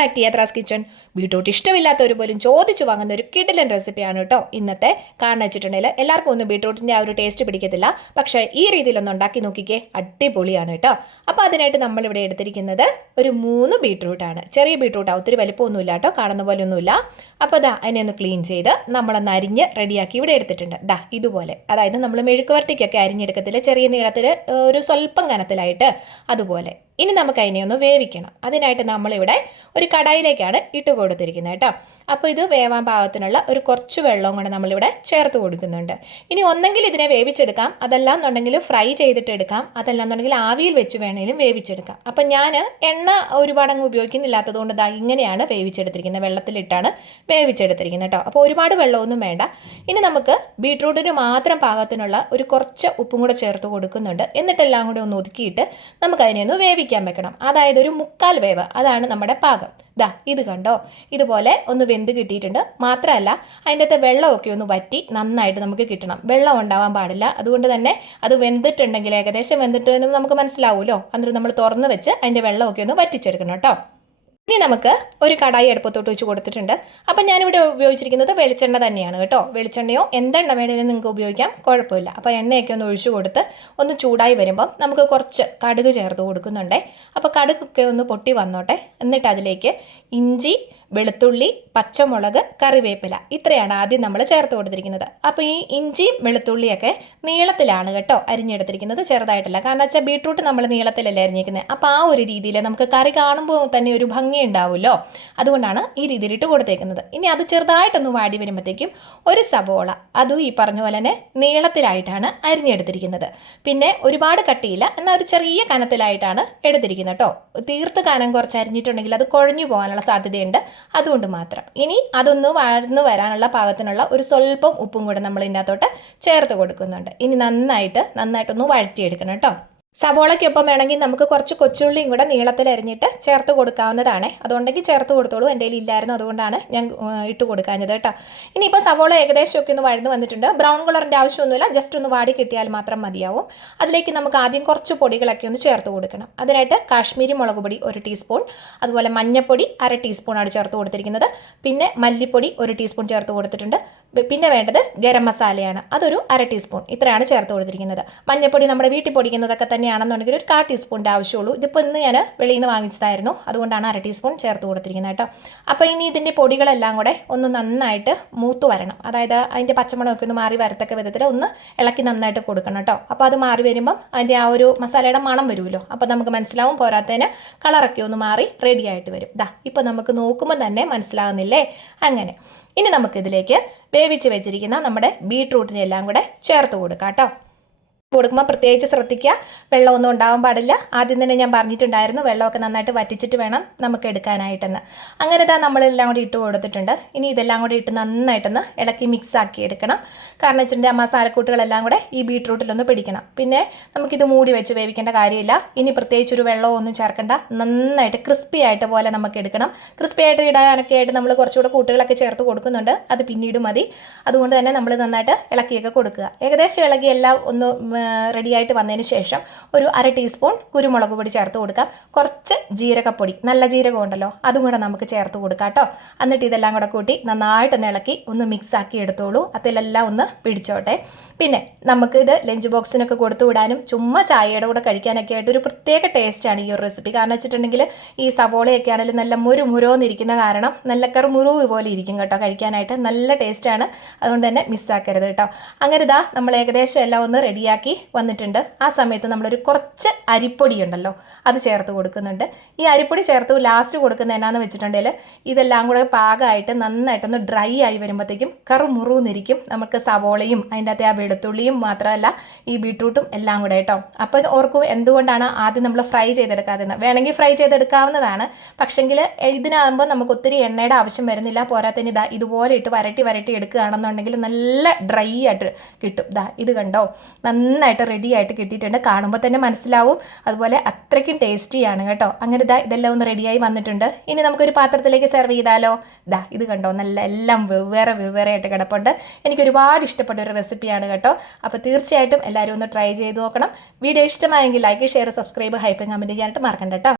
Back to യാത്രാസ് kitchen. Beetroot ഇഷ്ടമില്ലാത്തവർ പോലും ചോദിച്ചു വാങ്ങുന്ന ഒരു കിടിലൻ റെസിപ്പിയാണ് കേട്ടോ ഇന്നത്തെ. കാരണം വെച്ചിട്ടുണ്ടെങ്കിൽ എല്ലാവർക്കും ഒന്നും ബീട്രൂട്ടിൻ്റെ ആ ഒരു ടേസ്റ്റ് പിടിക്കത്തില്ല, പക്ഷേ ഈ രീതിയിലൊന്ന് ഉണ്ടാക്കി നോക്കിക്കേ, അടിപൊളിയാണ് കേട്ടോ. അപ്പോൾ അതിനായിട്ട് നമ്മളിവിടെ എടുത്തിരിക്കുന്നത് ഒരു 3 ബീട്രൂട്ടാണ്. ചെറിയ ബീട്രൂട്ടാണ്, ഒത്തിരി വലിപ്പമൊന്നുമില്ല കേട്ടോ, കാണുന്ന പോലെ ഒന്നുമില്ല. അപ്പോൾ അതിനെ ഒന്ന് ക്ലീൻ ചെയ്ത് നമ്മളൊന്ന് അരിഞ്ഞ് റെഡിയാക്കി ഇവിടെ എടുത്തിട്ടുണ്ട്. ഇതുപോലെ, അതായത് നമ്മൾ മെഴുക്കുവരട്ടിക്കൊക്കെ അരിഞ്ഞെടുക്കത്തില്ല, ചെറിയ നീളത്തിൽ ഒരു സ്വല്പം കനത്തിലായിട്ട് അതുപോലെ. ഇനി നമുക്ക് അതിനെ ഒന്ന് വേവിക്കണം. അതിനായിട്ട് നമ്മളിവിടെ ഒരു കടായിലേക്കാണ് ഇട്ട് കൊടുത്തിരിക്കുന്നത് കേട്ടോ. അപ്പോൾ ഇത് വേവാൻ പാകത്തിനുള്ള ഒരു കുറച്ച് വെള്ളവും കൂടെ നമ്മളിവിടെ ചേർത്ത് കൊടുക്കുന്നുണ്ട്. ഇനി ഒന്നെങ്കിൽ ഇതിനെ വേവിച്ചെടുക്കാം, അതല്ല എന്നുണ്ടെങ്കിൽ ഫ്രൈ ചെയ്തിട്ട് എടുക്കാം, അതല്ല എന്നുണ്ടെങ്കിൽ ആവിയിൽ വെച്ച് വേണമെങ്കിലും വേവിച്ചെടുക്കാം. അപ്പം ഞാൻ എണ്ണ ഒരുപാടങ്ങ് ഉപയോഗിക്കുന്നില്ലാത്തതുകൊണ്ട് ഇങ്ങനെയാണ് വേവിച്ചെടുത്തിരിക്കുന്നത്, വെള്ളത്തിലിട്ടാണ് വേവിച്ചെടുത്തിരിക്കുന്നത് കേട്ടോ. അപ്പോൾ ഒരുപാട് വെള്ളമൊന്നും വേണ്ട. ഇനി നമുക്ക് ബീട്രൂട്ടിന് മാത്രം പാകത്തിനുള്ള ഒരു കുറച്ച് ഉപ്പും കൂടെ ചേർത്ത് കൊടുക്കുന്നുണ്ട്. എന്നിട്ടെല്ലാം കൂടെ ഒന്ന് ഒതുക്കിയിട്ട് നമുക്കതിനെ ഒന്ന് വേവിക്കാൻ വെക്കണം. അതായത് ഒരു 1/4 വേവ്, അതാണ് നമ്മുടെ പാകം. ഇത് കണ്ടോ, ഇതുപോലെ ഒന്ന് വെന്ത് കിട്ടിയിട്ടുണ്ട്. മാത്രമല്ല അതിൻ്റെ അകത്ത് വെള്ളമൊക്കെ ഒന്ന് വറ്റി നന്നായിട്ട് നമുക്ക് കിട്ടണം. വെള്ളം ഉണ്ടാവാൻ പാടില്ല. അതുകൊണ്ട് തന്നെ അത് വെന്തിട്ടുണ്ടെങ്കിൽ, ഏകദേശം വെന്തിട്ടുണ്ടെങ്കിൽ നമുക്ക് മനസ്സിലാവുമല്ലോ, അന്നേരം നമ്മൾ തുറന്ന് വെച്ച് അതിൻ്റെ വെള്ളമൊക്കെ ഒന്ന് വറ്റിച്ചെടുക്കണം കേട്ടോ. ഇനി നമുക്ക് ഒരു കടായി അടുപ്പത്തോട്ട് വെച്ച് കൊടുത്തിട്ടുണ്ട്. അപ്പം ഞാനിവിടെ ഉപയോഗിച്ചിരിക്കുന്നത് വെളിച്ചെണ്ണ തന്നെയാണ് കേട്ടോ. വെളിച്ചെണ്ണയോ എന്തെണ്ണ വേണമെങ്കിലും നിങ്ങൾക്ക് ഉപയോഗിക്കാം, കുഴപ്പമില്ല. അപ്പോൾ എണ്ണയൊക്കെ ഒന്ന് ഒഴിച്ചു കൊടുത്ത് ഒന്ന് ചൂടായി വരുമ്പം നമുക്ക് കുറച്ച് കടുക് ചേർത്ത് കൊടുക്കുന്നുണ്ടേ. അപ്പോൾ കടുകൊക്കെ ഒന്ന് പൊട്ടി വന്നോട്ടെ. എന്നിട്ട് അതിലേക്ക് ഇഞ്ചി, വെളുത്തുള്ളി, പച്ചമുളക്, കറിവേപ്പില, ഇത്രയാണ് ആദ്യം നമ്മൾ ചേർത്ത് കൊടുത്തിരിക്കുന്നത്. അപ്പോൾ ഈ ഇഞ്ചിയും വെളുത്തുള്ളിയൊക്കെ നീളത്തിലാണ് കേട്ടോ അരിഞ്ഞെടുത്തിരിക്കുന്നത്, ചെറുതായിട്ടല്ല. കാരണം വെച്ചാൽ ബീട്രൂട്ട് നമ്മൾ നീളത്തിലല്ലേ അരിഞ്ഞിരിക്കുന്നത്. അപ്പോൾ ആ ഒരു രീതിയിൽ നമുക്ക് കറി കാണുമ്പോൾ തന്നെ ഒരു ഭംഗി ഉണ്ടാവുമല്ലോ, അതുകൊണ്ടാണ് ഈ രീതിയിൽ ഇട്ട് കൊടുത്തേക്കുന്നത്. ഇനി അത് ചെറുതായിട്ടൊന്ന് വാടി വരുമ്പോഴത്തേക്കും ഒരു സവോള, അതും ഈ പറഞ്ഞ പോലെ തന്നെ നീളത്തിലായിട്ടാണ് അരിഞ്ഞെടുത്തിരിക്കുന്നത്. പിന്നെ ഒരുപാട് കട്ടിയില്ല, എന്നാൽ ഒരു ചെറിയ കനത്തിലായിട്ടാണ് എടുത്തിരിക്കുന്നത് കേട്ടോ. തീർത്ത് കനം കുറച്ച് അരിഞ്ഞിട്ടുണ്ടെങ്കിൽ അത് കുഴഞ്ഞു പോകാനുള്ള സാധ്യതയുണ്ട്, അതുകൊണ്ട് മാത്രം. ഇനി അതൊന്ന് വഴന്നു വരാനുള്ള പാകത്തിനുള്ള ഒരു സ്വല്പം ഉപ്പും കൂടെ നമ്മൾ ഇതിനകത്തോട്ട് ചേർത്ത് കൊടുക്കുന്നുണ്ട്. ഇനി നന്നായിട്ടൊന്ന് വഴറ്റിയെടുക്കണം കേട്ടോ. സവോളയ്ക്കൊപ്പം വേണമെങ്കിൽ നമുക്ക് കുറച്ച് കൊച്ചുള്ളിയും കൂടെ നീളത്തിൽ അരിഞ്ഞിട്ട് ചേർത്ത് കൊടുക്കാവുന്നതാണ്. അതുകൊണ്ടെങ്കിൽ ചേർത്ത് കൊടുത്തോളൂ, എൻ്റെ കയ്യിൽ ഇല്ലായിരുന്നു, അതുകൊണ്ടാണ് ഞാൻ ഇട്ട് കൊടുക്കാഞ്ഞത് കേട്ടോ. ഇനിയിപ്പോൾ സവോള ഏകദേശമൊക്കെ ഒന്ന് വഴന്നു വന്നിട്ടുണ്ട്. ബ്രൗൺ കളറിൻ്റെ ആവശ്യമൊന്നുമില്ല, ജസ്റ്റ് ഒന്ന് വാടി കിട്ടിയാൽ മാത്രം മതിയാവും. അതിലേക്ക് നമുക്ക് ആദ്യം കുറച്ച് പൊടികളൊക്കെ ഒന്ന് ചേർത്ത് കൊടുക്കണം. അതിനായിട്ട് കാശ്മീരി മുളക് പൊടി 1 ടീസ്പൂൺ, അതുപോലെ മഞ്ഞൾപ്പൊടി 1/2 ടീസ്പൂണാണ് ചേർത്ത് കൊടുത്തിരിക്കുന്നത്. പിന്നെ മല്ലിപ്പൊടി 1 ടീസ്പൂൺ ചേർത്ത് കൊടുത്തിട്ടുണ്ട്. പിന്നെ വേണ്ടത് ഗരം മസാലയാണ്, അതൊരു 1/2 ടീസ്പൂൺ, ഇത്രയാണ് ചേർത്ത് കൊടുത്തിരിക്കുന്നത്. മഞ്ഞൾപ്പൊടി നമ്മുടെ വീട്ടിൽ പൊടിക്കുന്നതൊക്കെ തന്നെയാണെന്നുണ്ടെങ്കിൽ ഒരു 1/4 ടീസ്പൂണിൻ്റെ ആവശ്യമുള്ളൂ. ഇതിപ്പോൾ ഇന്ന് ഞാൻ വെളിയിൽ നിന്ന് വാങ്ങിച്ചതായിരുന്നു, അതുകൊണ്ടാണ് 1/2 ടീസ്പൂൺ ചേർത്ത് കൊടുത്തിരിക്കുന്നത് കേട്ടോ. അപ്പോൾ ഇനി ഇതിൻ്റെ പൊടികളെല്ലാം കൂടെ ഒന്ന് നന്നായിട്ട് മൂത്ത് വരണം. അതായത് അതിൻ്റെ പച്ചമണമൊക്കെ ഒന്ന് മാറി വരത്തക്ക വിധത്തിൽ ഒന്ന് ഇളക്കി നന്നായിട്ട് കൊടുക്കണം കേട്ടോ. അപ്പോൾ അത് മാറി വരുമ്പം അതിൻ്റെ ആ ഒരു മസാലയുടെ മണം വരുമല്ലോ, അപ്പോൾ നമുക്ക് മനസ്സിലാവും. പോരാത്തതിന് കളറൊക്കെ ഒന്ന് മാറി റെഡി ആയിട്ട് വരും. ഇപ്പോൾ നമുക്ക് നോക്കുമ്പോൾ തന്നെ മനസ്സിലാകുന്നില്ലേ. അങ്ങനെ ഇനി നമുക്കിതിലേക്ക് വേവിച്ച് വെച്ചിരിക്കുന്ന നമ്മുടെ ബീട്രൂട്ടിനെ എല്ലാം കൂടെ ചേർത്ത് കൊടുക്കാം കേട്ടോ. കൊടുക്കുമ്പോൾ പ്രത്യേകിച്ച് ശ്രദ്ധിക്കുക, വെള്ളമൊന്നും ഉണ്ടാവാൻ പാടില്ല. ആദ്യം തന്നെ ഞാൻ പറഞ്ഞിട്ടുണ്ടായിരുന്നു, വെള്ളമൊക്കെ നന്നായിട്ട് വറ്റിച്ചിട്ട് വേണം നമുക്ക് എടുക്കാനായിട്ടെന്ന്. അങ്ങനെ നമ്മളെല്ലാം കൂടി ഇട്ട് കൊടുത്തിട്ടുണ്ട്. ഇനി ഇതെല്ലാം കൂടി ഇട്ട് നന്നായിട്ടൊന്ന് ഇളക്കി മിക്സ് ആക്കി എടുക്കണം. കാരണം വെച്ചിട്ടുണ്ടെങ്കിൽ ആ മസാലക്കൂട്ടുകളെല്ലാം കൂടെ ഈ ബീട്രൂട്ടിലൊന്ന് പിടിക്കണം. പിന്നെ നമുക്കിത് മൂടി വെച്ച് വേവിക്കേണ്ട കാര്യമില്ല. ഇനി പ്രത്യേകിച്ച് ഒരു വെള്ളമൊന്നും ചേർക്കേണ്ട, നന്നായിട്ട് ക്രിസ്പി ആയിട്ട് പോലെ നമുക്ക് എടുക്കണം. ക്രിസ്പി ആയിട്ട് ഇടാനൊക്കെ ആയിട്ട് നമ്മൾ കുറച്ചുകൂടെ കൂട്ടുകളൊക്കെ ചേർത്ത് കൊടുക്കുന്നുണ്ട്, അത് പിന്നീട് മതി. അതുകൊണ്ട് തന്നെ നമ്മൾ നന്നായിട്ട് ഇളക്കിയൊക്കെ കൊടുക്കുക. ഏകദേശം ഇളകി എല്ലാം ഒന്ന് റെഡിയായിട്ട് വന്നതിന് ശേഷം ഒരു 1/2 ടീസ്പൂൺ കുരുമുളക് പൊടി ചേർത്ത് കൊടുക്കാം. കുറച്ച് ജീരകപ്പൊടി, നല്ല ജീരകം ഉണ്ടല്ലോ, അതും കൂടെ നമുക്ക് ചേർത്ത് കൊടുക്കാം കേട്ടോ. എന്നിട്ട് ഇതെല്ലാം കൂടെ കൂട്ടി നന്നായിട്ടൊന്ന് ഇളക്കി ഒന്ന് മിക്സ് ആക്കി എടുത്തോളൂ. അതിലെല്ലാം ഒന്ന് പിടിച്ചോട്ടെ. പിന്നെ നമുക്ക് ഇത് ലഞ്ച് ബോക്സിനൊക്കെ കൊടുത്തു വിടാനും ചുമ്മാ ചായയുടെ കൂടെ കഴിക്കാനൊക്കെ ആയിട്ട് ഒരു പ്രത്യേക ടേസ്റ്റാണ് ഈ ഒരു റെസിപ്പി. കാരണം വെച്ചിട്ടുണ്ടെങ്കിൽ ഈ സവോളയൊക്കെ ആണെങ്കിലും നല്ല മുരുന്നിരിക്കുന്ന കാരണം നല്ല കറുമുറു പോലെ ഇരിക്കും കേട്ടോ, കഴിക്കാനായിട്ട് നല്ല ടേസ്റ്റാണ്. അതുകൊണ്ട് തന്നെ മിസ്സാക്കരുത് കേട്ടോ. അങ്ങനെ നമ്മൾ ഏകദേശം എല്ലാം ഒന്ന് റെഡിയാക്കി വന്നിട്ടുണ്ട്. ആ സമയത്ത് നമ്മളൊരു കുറച്ച് അരിപ്പൊടി ഉണ്ടല്ലോ, അത് ചേർത്ത് കൊടുക്കുന്നുണ്ട്. ഈ അരിപ്പൊടി ചേർത്ത് ലാസ്റ്റ് കൊടുക്കുന്നത് എന്നാന്ന് വെച്ചിട്ടുണ്ടെങ്കിൽ ഇതെല്ലാം കൂടെ പാകമായിട്ട് നന്നായിട്ടൊന്ന് ഡ്രൈ ആയി വരുമ്പോഴത്തേക്കും കറുമുറുന്നിരിക്കും. നമുക്ക് സവോളയും അതിൻ്റെ അകത്തെ ആ വെളുത്തുള്ളിയും മാത്രമല്ല ഈ ബീട്രൂട്ടും എല്ലാം കൂടെ കേട്ടോ. അപ്പോൾ ഓർക്കും എന്തുകൊണ്ടാണ് ആദ്യം നമ്മൾ ഫ്രൈ ചെയ്തെടുക്കാതെന്ന്. വേണമെങ്കിൽ ഫ്രൈ ചെയ്തെടുക്കാവുന്നതാണ്, പക്ഷെങ്കിൽ ഇതിനാകുമ്പോൾ നമുക്ക് ഒത്തിരി എണ്ണയുടെ ആവശ്യം വരുന്നില്ല. പോരാത്തതിന് ഇതുപോലെ ഇട്ട് വരട്ടി എടുക്കുകയാണെന്നുണ്ടെങ്കിൽ നല്ല ഡ്രൈ ആയിട്ട് കിട്ടും. ഇത് കണ്ടോ, നന്നായിട്ട് റെഡി ആയിട്ട് കിട്ടിയിട്ടുണ്ട്. കാണുമ്പോൾ തന്നെ മനസ്സിലാവും. അതുപോലെ അത്രയ്ക്കും ടേസ്റ്റിയാണ് കേട്ടോ. അങ്ങനെ ഇതെല്ലാം ഒന്ന് റെഡിയായി വന്നിട്ടുണ്ട്. ഇനി നമുക്കൊരു പാത്രത്തിലേക്ക് സെർവ് ചെയ്താലോ. ഇത് കണ്ടോ, നല്ല എല്ലാം വെവ്വേറെ ആയിട്ട് കിടപ്പുണ്ട്. എനിക്ക് ഒരുപാട് ഇഷ്ടപ്പെട്ട ഒരു റെസിപ്പിയാണ് കേട്ടോ. അപ്പോൾ തീർച്ചയായിട്ടും എല്ലാവരും ഒന്ന് ട്രൈ ചെയ്ത് നോക്കണം. വീഡിയോ ഇഷ്ടമായെങ്കിൽ like, share, subscribe, hype, comment ചെയ്യാനായിട്ട് മറക്കണ്ട കേട്ടോ.